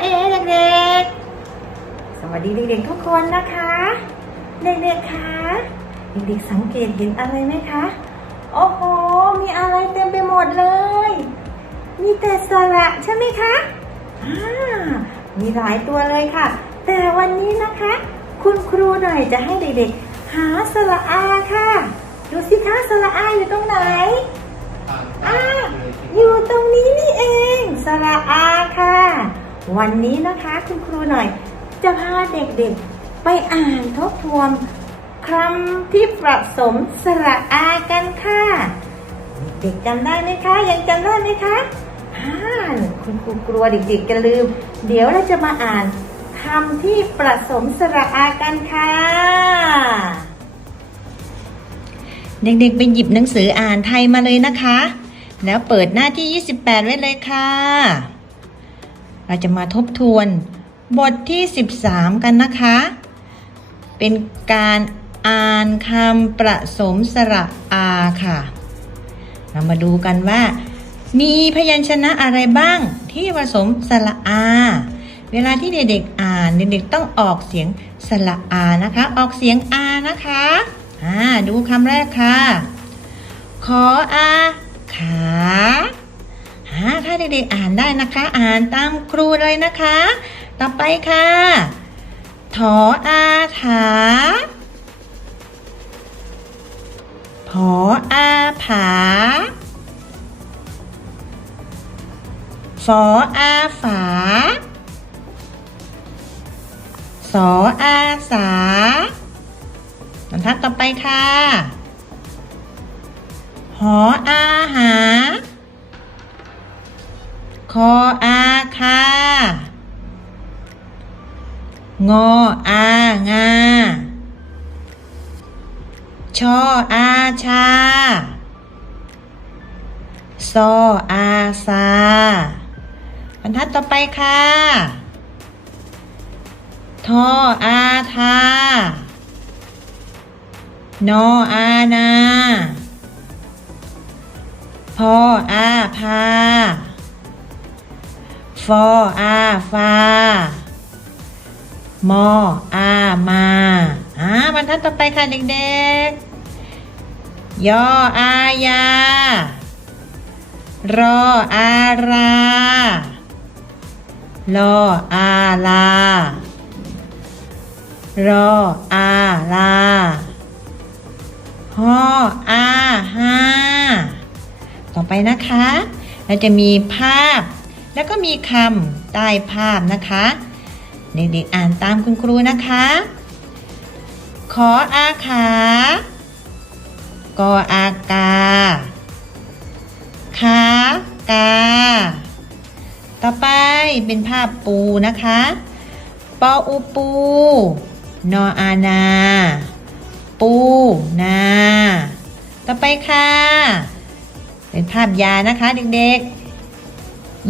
เอ๋เด็กๆ สวัสดีเด็กๆทุกคนนะคะ เด็กๆคะเด็กๆสังเกตเห็นอะไรไหมคะ โอ้โห มีอะไรเต็มไปหมดเลย มีแต่สระใช่ไหมคะอ่ามีหลายตัวเลยค่ะ แต่วันนี้นะคะ คุณครูหน่อยจะให้เด็กๆ หาสระอาค่ะ ดูสิคะสระอาอยู่ตรง วันนี้นะคะคุณครูหน่อยจะพาเด็กๆไปอ่านทบทวนคำที่ผสมสระอากันค่ะ เด็กจำได้ไหมคะ ยังจำได้ไหมคะอ่านคุณครูกลัวเด็กๆจะลืม เดี๋ยวเราจะมาอ่านคำที่ผสมสระอากันค่ะ เด็กๆไปหยิบหนังสืออ่านไทยมาเลยนะคะ แล้วเปิดหน้าที่ 28 ไว้เลยค่ะ เราจะมาทบทวนบทที่ 13 กันนะคะ เป็นการอ่านคำประสมสระอาค่ะ เรามาดูกันว่า มีพยัญชนะอะไรบ้างที่ผสมสระอา เวลาที่เด็กๆอ่านเด็กๆต้องออกเสียงสระอานะคะ ออกเสียงอานะคะอ่าดูคำแรกค่ะ ขออาขาอ่าถ้า เด็กๆอ่านได้นะคะ อ่านตามครูเลยนะคะ ต่อไปค่ะ ถออาถาผออาผาฝออาฝาสออาสาบรรทัดต่อไปค่ะ หออาหา คออาคางออางาชออาชาซออาซาบรรทัดต่อไปค่ะทออาทานออานาพออาพา ฟออาฟามออามาอ่าบรรทัดต่อไปค่ะเด็กๆ ยออายารออาราลออาลารออาลาฮออาฮาต่อไปนะคะ เราจะมีภาพ แล้วก็มีคำใต้ภาพนะคะ เด็กๆอ่านตามคุณครูนะคะ ขออาขากออากาขากา ต่อไปเป็นภาพปูนะคะปออูปู นออานา ปูนา ต่อไปค่ะ เป็นภาพยานะคะเด็กๆ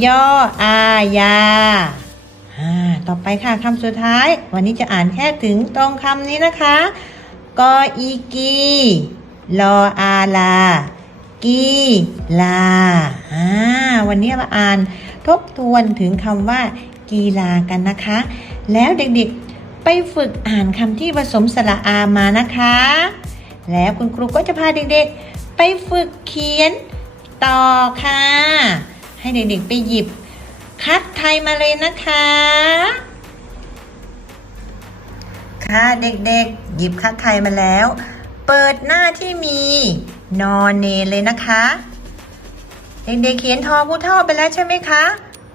ย่ออายาอ่าต่อไปค่ะคำสุดท้าย วันนี้จะอ่านแค่ถึงตรงคำนี้นะคะ กออีกีลออาลา กีลาอ่าวันนี้มาอ่านทบทวนถึงคำว่า กีฬากันนะคะ แล้วเด็กๆไปฝึกอ่านคำที่ผสมสระอามานะคะ แล้วคุณครูก็จะพาเด็กๆ ไปฝึกเขียนต่อค่ะ ให้เด็กๆไปหยิบ คัดไทยมาเลยนะคะ ค่ะเด็กๆ หยิบคัดไทยมาแล้ว เปิดหน้าที่มีนอนเนนเลยนะคะ เด็กๆเขียนทอผู้เท่าไปแล้วใช่ไหมคะ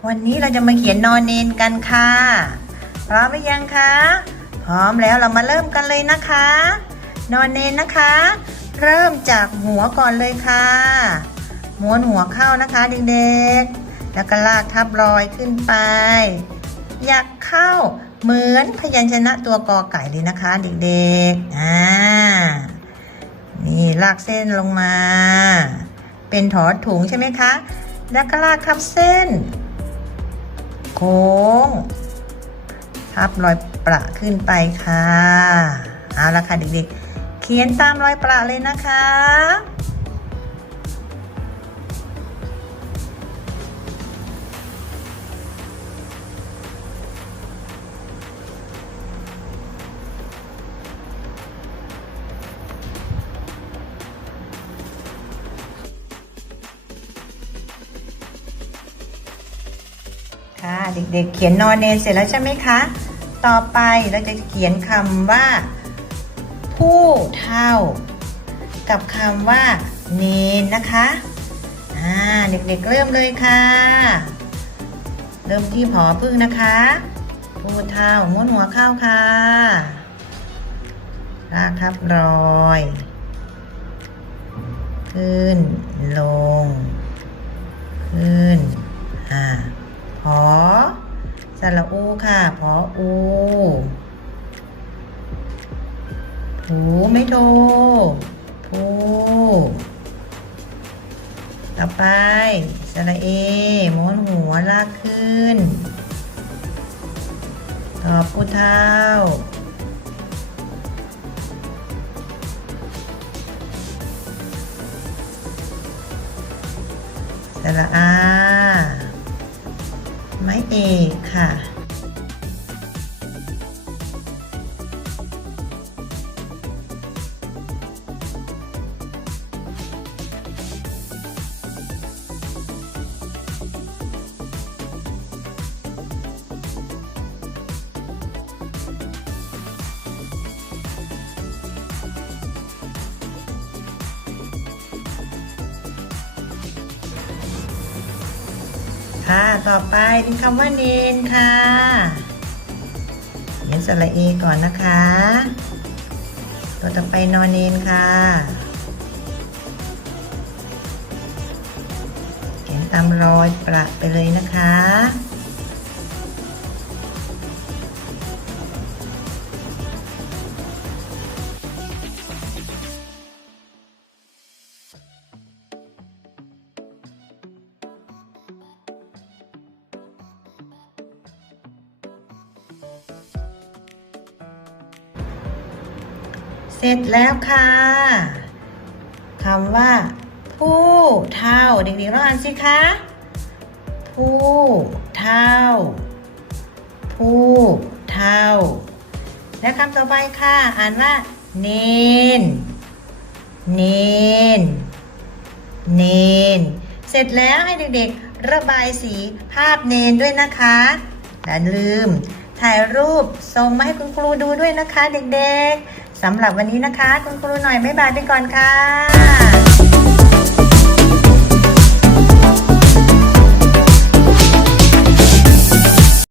วันนี้เราจะมาเขียนนอนเนนกันค่ะพร้อมหรือยังคะพร้อมแล้วเรามาเริ่มกันเลยนะคะ นอนเนนนะคะ เริ่มจากหัวก่อนเลยค่ะ ม้วนหัวเข้านะคะเด็กๆ แล้วก็ลากทับรอยขึ้นไป อยากเข้าเหมือนพยัญชนะตัวกอไก่เลยนะคะเด็กๆ อ่า นี่ลากเส้นลงมา เป็นถอดถุงใช่ไหมคะ แล้วก็ลากทับเส้น โค้ง ทับรอยประขึ้นไปค่ะ เอาละค่ะเด็กๆ เขียนตามรอยประเลยนะคะ ค่ะเด็กๆเขียนนอนเนนเสร็จแล้วใช่ไหมคะ ต่อไปเราจะเขียนคำว่า ผู้เท่า กับคำว่า เนนนะคะอ่าเด็กๆเริ่มเลยค่ะ เริ่มที่ผอพึ่งนะคะ ผู้เท่าม้วนหัวเข้าค่ะลากทับรอย ขึ้นลง ขึ้น อ่า พอสระอูค่ะ พออูผูไม่โทผูต่อไปสระเอม้วนหัวลากขึ้นต่อผู้เท้าสระอา ไม้เอกค่ะ ค่ะ ต่อไปเป็นคำว่าเนนค่ะเขียนสระเอก่อนนะคะ ตัวต่อไปนอนเนนค่ะเขียนตามรอยประไปเลยนะคะ เสร็จแล้วค่ะคำว่า ผู้เท่าเด็กๆลองอ่านสิคะผู้เท่า ผู้เท่า และคำต่อไปค่ะ อ่านว่า เนน เนน เนน เสร็จแล้วให้เด็กๆ ระบายสีภาพเนนด้วยนะคะอย่าลืม ถ่ายรูปส่งมาให้คุณครูดูด้วยนะคะ เด็กๆสำหรับวันนี้นะคะ คุณครูหน่อยไม่บายไปก่อนค่ะ